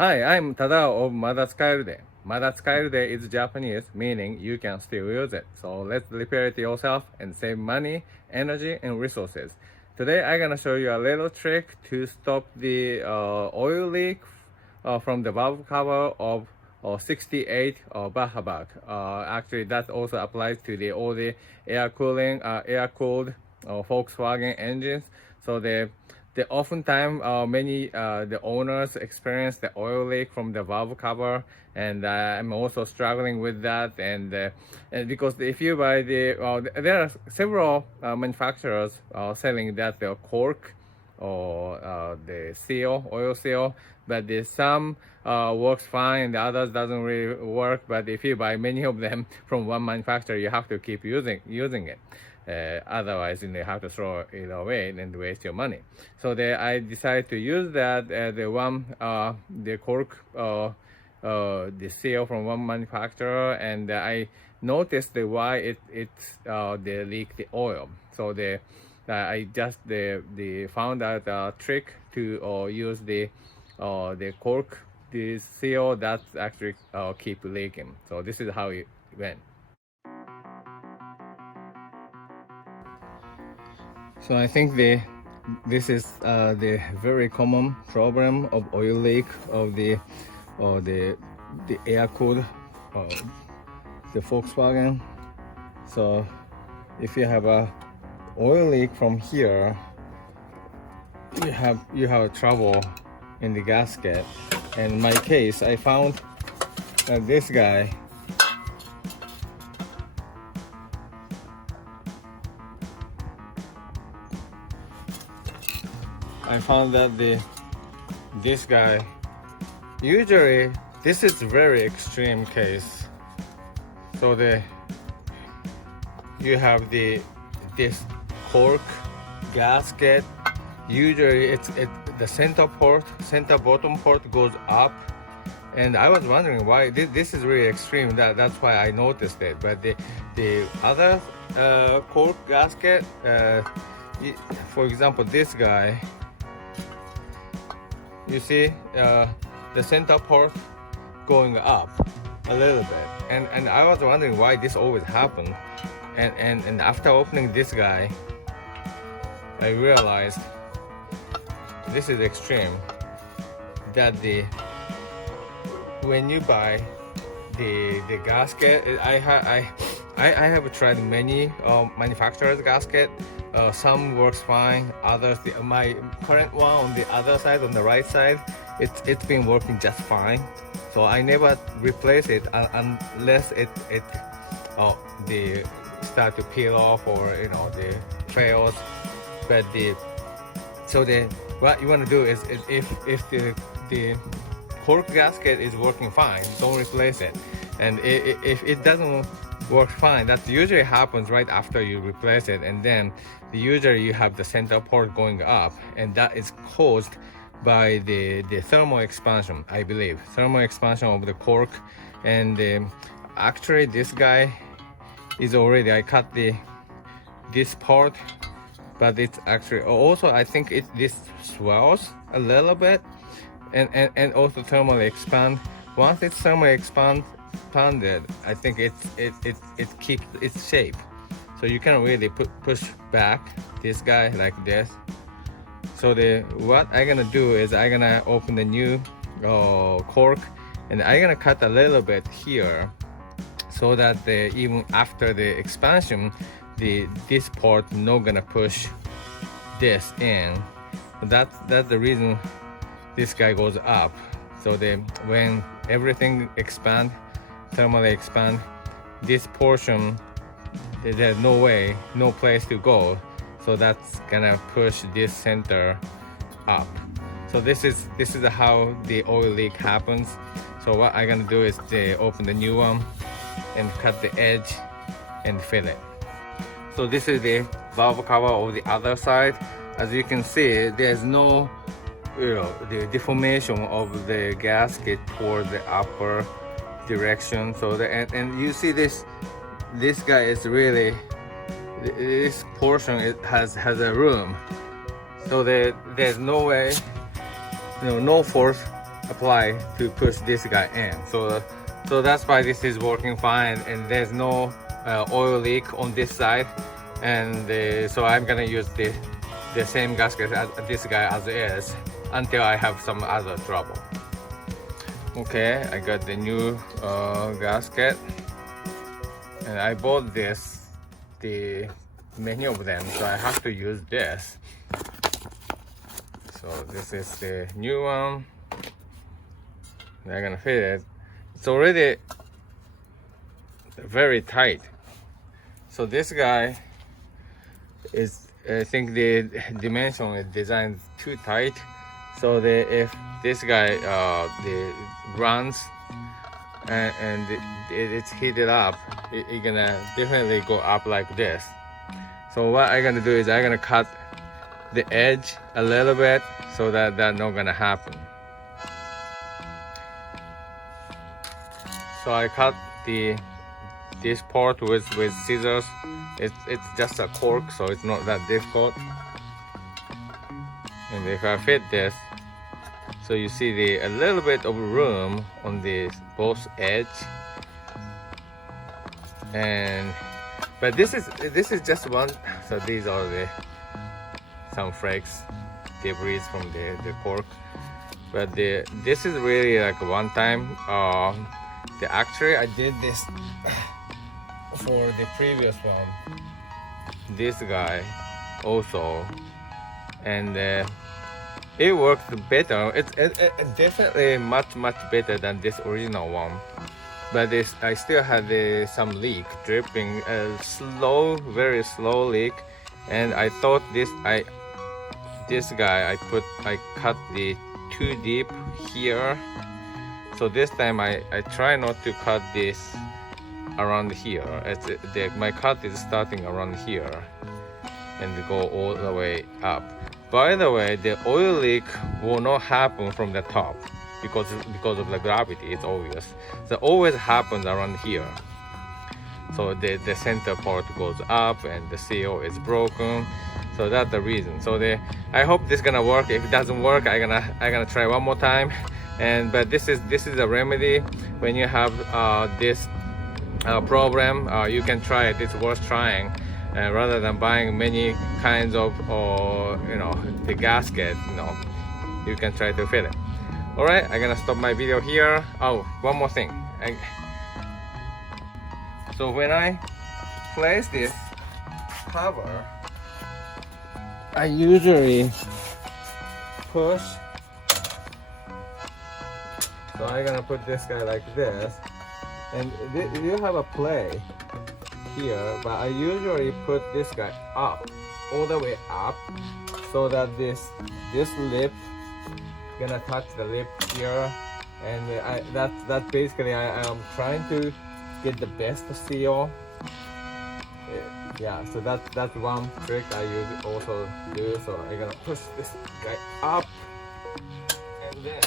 Hi, I'm Tadao of Madatsukaerude. Madatsukaerude is Japanese, meaning you can still use it. So let's repair it yourself and save money, energy, and resources. Today I'm gonna show you a little trick to stop the oil leak from the valve cover of 68 Baja bag. Actually, that also applies to all the air-cooled Volkswagen engines. So the oftentimes many the owners experience the oil leak from the valve cover, and I'm also struggling with that. And because if you buy there are several manufacturers selling that the cork or the seal, oil seal, but the some works fine and the others doesn't really work. But if you buy many of them from one manufacturer, you have to keep using it. Otherwise, you have to throw it away and waste your money. So I decided to use that the cork, the seal from one manufacturer, and I noticed why they leak the oil. So I just found out a trick to use the cork, the seal that actually keep leaking. So this is how it went. So I think this is the very common problem of oil leak of the air cooled the Volkswagen. So if you have a oil leak from here, you have trouble in the gasket. And in my case, I found this guy. I found that this guy, usually this is very extreme case. So you have this cork gasket. Usually the center bottom port goes up, and I was wondering why this is really extreme. That's why I noticed it. But the other cork gasket, for example, this guy. You see the center port going up a little bit, and I was wondering why this always happened, and after opening this guy, I realized this is extreme. That when you buy the gasket, I have tried many manufacturers' gasket. Some works fine, others, my current one on the other side, on the right side, it's been working just fine. So I never replace it unless it start to peel off or the fails. But what you want to do is if the cork gasket is working fine, don't replace it. And if it doesn't work fine, that usually happens right after you replace it, and then usually you have the center port going up, and that is caused by the thermal expansion, I believe, thermal expansion of the cork. And actually this guy is already, I cut this part, but it's actually also, I think this swells a little bit, and also thermally expand. Once it's thermally expanded, I think it keeps its shape. So you can really push back this guy like this. So what I'm gonna do is I'm gonna open the new cork, and I'm gonna cut a little bit here, so that even after the expansion, this part not gonna push this in. That's the reason this guy goes up. So when everything thermally expand, this portion, there's no place to go. So that's gonna push this center up. So this is how the oil leak happens. So what I'm gonna do is open the new one and cut the edge and fill it. So this is the valve cover of the other side. As you can see, there's no the deformation of the gasket toward the upper direction. So and you see this guy is really, this portion, it has a room. So there's no way, no force apply to push this guy in. So that's why this is working fine, and there's no oil leak on this side. And so I'm gonna use the same gasket as this guy as is until I have some other trouble. Okay, I got the new gasket, and I bought many of them, so I have to use this. So this is the new one. I'm gonna fit it. It's already very tight. So this guy is, I think the dimension is designed too tight. So if this guy runs and it's heated up, it's gonna definitely go up like this. So what I'm gonna do is I'm gonna cut the edge a little bit so that that's not gonna happen. So I cut this part with scissors. It's just a cork, so it's not that difficult. And if I fit this, so you see a little bit of room on both edge. But this is just one. So these are some flakes, debris from the cork. But this is really like one time. Actually I did this for the previous one. This guy also, and it worked better. It's definitely much better than this original one. But I still had some leak, dripping, very slow leak, and I thought this guy I cut too deep here. So this time I try not to cut this around here. My cut is starting around here and go all the way up. By the way, the oil leak will not happen from the top because of the gravity. It's obvious. So it always happens around here. So the center part goes up and the seal is broken. So that's the reason. So I hope this is gonna work. If it doesn't work, I'm gonna try one more time. But this is a remedy. When you have this problem, you can try it. It's worth trying. Rather than buying many kinds of the gasket, you can try to fit it. All right, I'm gonna stop my video here. Oh, one more thing. So when I place this cover, I usually push. So I'm gonna put this guy like this, and you have a play here, but I usually put this guy up, all the way up, so that this lip gonna touch the lip here, and that basically I am trying to get the best seal. Yeah, so that's one trick I also do. So I'm gonna push this guy up, and then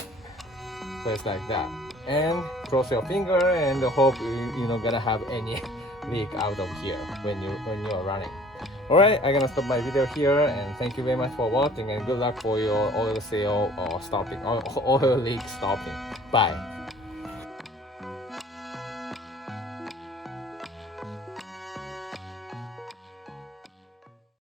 place like that, and cross your finger and hope you're not gonna have any leak out of here when you're running. All right, I'm gonna stop my video here, and thank you very much for watching, and good luck for your oil seal or stopping, or oil leak stopping. Bye.